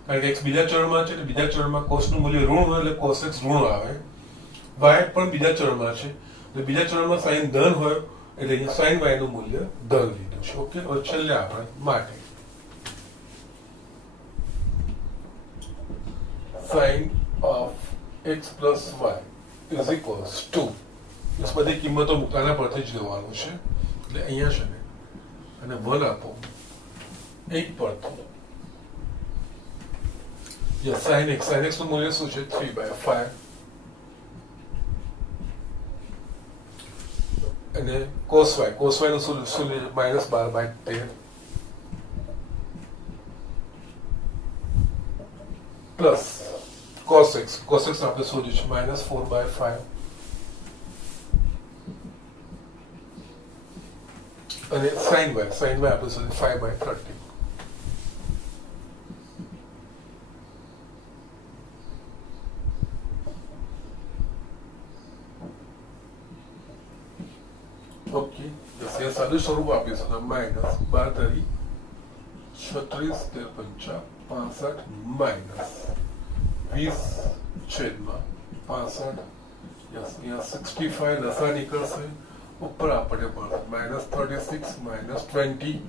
કારણ કે x બીજા ચરણમાં છે, એટલે બીજા ચરણમાં cos નું મૂલ્ય ઋણ હોય એટલે cos x ઋણ આવે. y પણ બીજા ચરણમાં છે, એટલે બીજા ચરણમાં sin ધન હોય એટલે અહીંયા sin y નું મૂલ્ય ધન લીધું છે. ઓકે, હવે છેલ્લે આપણે માટે sin of x plus y is equals to, બસ બધી કિંમતો મૂકવાના પરથી જ લેવાનું છે. એટલે અહીંયા છે ને અને 1 આપો 8 પરથી sin x નું મૂલ્ય શું છે 3/5 અને cos y નું શું -12/10 પ્લસ cos x આપણે શોધ્યું છે -4/5 અને sin y આપણે શોધ્યું 5/30 ઓકે એ સાદું સ્વરૂપ આપીશું તો -12 36 13 65 -20/65 યસ અહીંયા 65 લસા નીકળશે ઉપર આપણે મળશે -36 -20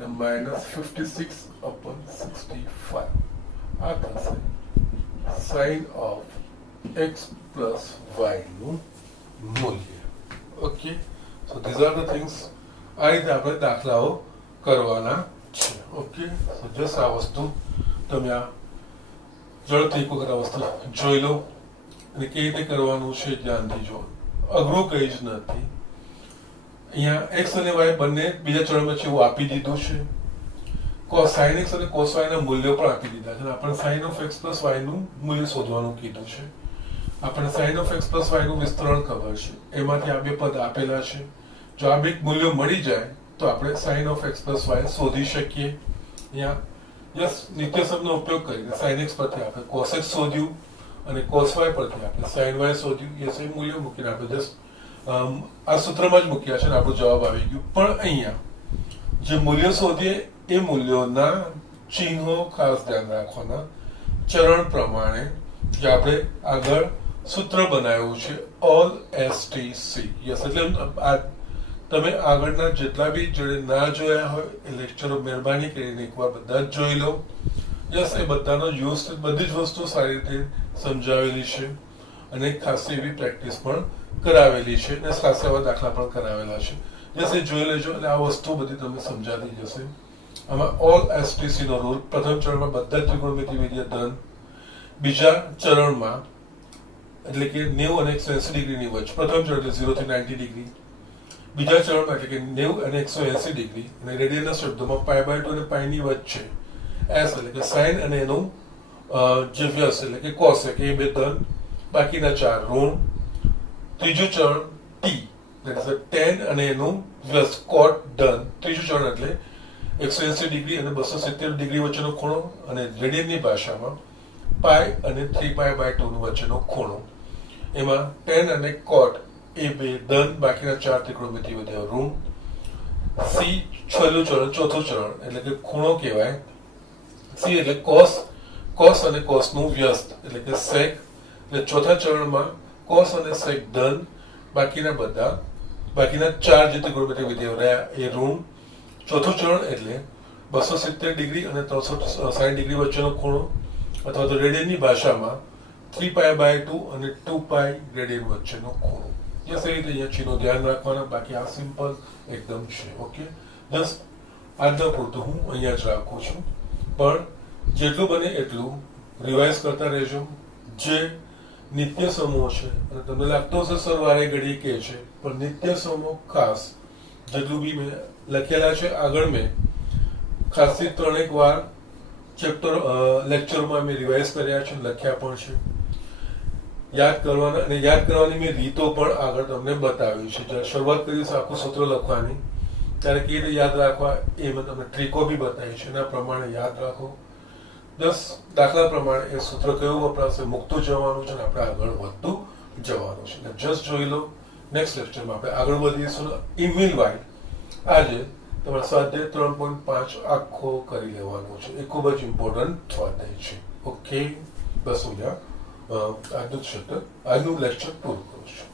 -56/65 આ થશે sin of x plus y નું મૂલ્ય. Okay so these are the things આ રીતે આપણે દાખલાઓ કરવાના છે. ઓકે સો જસ્ટ આ વસ્તુ તમે આ ઝડપથી એક વખત આ વસ્તુ જોઈ લો અને કેવી રીતે કરવાનું છે ધ્યાનથી જો. અઘરું કંઈ જ નથી. અહીંયા x અને y બંને બીજા ચરણમાં છે એવું આપી દીધું છે. sin x અને cos y ના મૂલ્યો પણ આપી દીધા છે. આપણે sin of x plus y નું મૂલ્ય શોધવાનું કીધું છે. આપણે sin of x plus y નું વિસ્તરણ ખબર છે. એમાંથી આ બે પદ આપેલા છે. જો આ બે મૂલ્યો મળી જાય તો આપણે sin of x plus y શોધી શકીએ. અહીંયા યસ નિત્યસમનો ઉપયોગ કરીને sin x પરથી આપણે cos x શોધ્યું અને cos y પરથી આપણે sin y શોધ્યું. યસ એ મૂલ્ય મૂકીને આપણે જસ્ટ આ સૂત્રમાં જ મૂક્યા છે અને આપણો જવાબ આવી ગયો. પણ અહીંયા જે મૂલ્યો શોધીએ એ મૂલ્યોના ચિહ્નો ખાસ ધ્યાન રાખવાના. ચરણ પ્રમાણે જે આપણે આગળ સૂત્ર બનાવ્યું છે ઓલ STC. યસ એટલે તમે આગળના જેટલા બી જોડે ના જોયા હોય એ લેક્ચરો મહેરબાની કરીને એકવાર બધા જ જોઈ લો. યસ એ બધાનો યુઝ બધી જ વસ્તુ સારી રીતે સમજાવેલી છે અને ખાસ એવી પ્રેક્ટિસ પણ કરાવેલી છે અને ખાસ એવા દાખલા પણ કરાવેલા છે. યસ એ જોઈ લેજો એટલે આ વસ્તુ બધી તમને સમજાતી જશે. આમાં ઓલ STC નો રૂલ પ્રથમ ચરણમાં બધા ત્રિકોણમિતિ વિધિ ધન, બીજા ચરણમાં એટલે કે 90 અને 180 ડિગ્રીની વચ્ચે પ્રથમ ચરણ એટલે 0 થી 90 ડિગ્રી, બીજા ચરણમાં એટલે કે 90 અને 180 ડિગ્રી અને રેડિયનના શબ્દોમાં π/2 અને π ની વચ્ચે s એટલે કે sin અને એનું જે વ્યસ્ત એટલે કે cos કે એ બે ધન, બાકીના 4 ઋણ. ત્રીજું ચરણ t એટલે કે tan અને એનું વ્યસ્ત cot ધન. ત્રીજું ચરણ એટલે 180 ડિગ્રી અને 270 ડિગ્રી વચ્ચેનો ખૂણો અને રેડિયનની ભાષામાં π અને 3π/2 વચ્ચેનો ખૂણો. એમાં tan અને cot એ બે ધન, બાકીના 4 ત્રિકોણમિતિ વિધિઓ ઋણ. સી છેલ્લું ચરણ ચોથું ચરણ એટલે કે ખૂણો કહેવાય. સી એટલે cos અને cos નું વ્યસ્ત એટલે કે sec. એટલે ચોથા ચરણમાં cos અને sec ધન, બાકીના 4 જે ત્રિકોણમિતિ વિધિઓ રહ્યા એ ઋણ. ચોથું ચરણ એટલે 270 ડિગ્રી અને 360 ડિગ્રી વચ્ચેનો ખૂણો અથવા તો રેડિયનની ભાષામાં 3π/2 અને 2π રેડિયન વચ્ચેનો ખૂણો. યસ એ રીતે અહીંયા ચીનો ધ્યાન રાખવાના. બાકી આ સિમ્પલ એકદમ છે. ઓકે જસ્ટ આજના પૂરતું હું અહીંયા જ રાખું છું. પણ જેટલું બને એટલું રિવાઇઝ કરતા રહેજો. જે નિત્ય સમૂહ છે અને તમને લાગતો હશે સર વારે ઘડી કે છે, પણ નિત્ય સમૂહ ખાસ જેટલું બી મેં લખેલા છે આગળ મેં ખાસથી 3 વાર ચેપ્ટર લેક્ચરમાં મેં રિવાઇઝ કર્યા છે, લખ્યા પણ છે. યાદ કરવાના અને યાદ કરવાની મેં રીતો પણ આગળ તમને બતાવી છે. જ્યારે શરૂઆત કરીશ આખું સૂત્ર લખવાની ત્યારે કેવી રીતે યાદ રાખવા એ મેં તમને ટ્રીકો બી બતાવી છે. એના પ્રમાણે યાદ રાખો. 10 દાખલા પ્રમાણે એ સૂત્ર કયું વપરાશે, મૂકતું જવાનું છે અને આપણે આગળ વધતું જવાનું છે. જસ્ટ જોઈ લો. નેક્સ્ટ લેક્ચરમાં આપણે આગળ વધીશું. ઇમેલ વાઇડ આજે તમારે સ્વાધ્યાય 3.5 આખો કરી લેવાનો છે. એ ખૂબ જ ઇમ્પોર્ટન્ટ સ્વાધ્યાય છે. ઓકે બસ હું આજનું લેક્ચર પૂરું કરું છું.